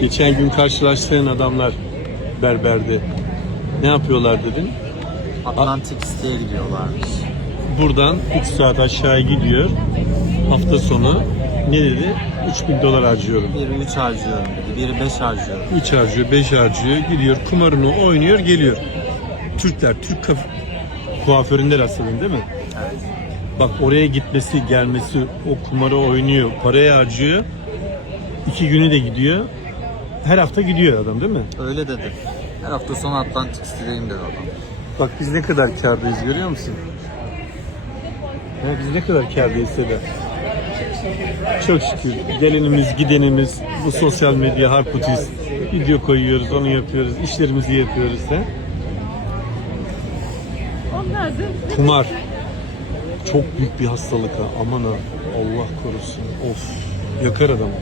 Geçen gün karşılaştığın adamlar berberde. Ne yapıyorlar dedin? Atlantic City'ye gidiyorlarmış. Buradan 3 saat aşağıya gidiyor. Hafta sonu ne dedi? 3000 dolar harcıyorum. Biri 3 harcıyorum dedi, biri 5 harcıyorum. 3 harcıyor, 5 harcıyor, gidiyor kumarını oynuyor, geliyor. Türkler, Türk kaf kuaföründe rastladın değil mi? Evet. Bak oraya gitmesi, gelmesi, o kumarı oynuyor, parayı harcıyor. İki günü de gidiyor. Her hafta gidiyor adam değil mi? Öyle dedi. Her hafta sonu Atlantic City'deyim dedi adam. Bak biz ne kadar kârdayız görüyor musun? Ya biz ne kadar kârdayız Seda. Çok şükür gelenimiz gidenimiz bu sosyal medya harputiz. Video koyuyoruz onu yapıyoruz işlerimizi yapıyoruz he. Onlar da Kumar. Çok büyük bir hastalık ha aman ha Allah korusun of yakar adamı.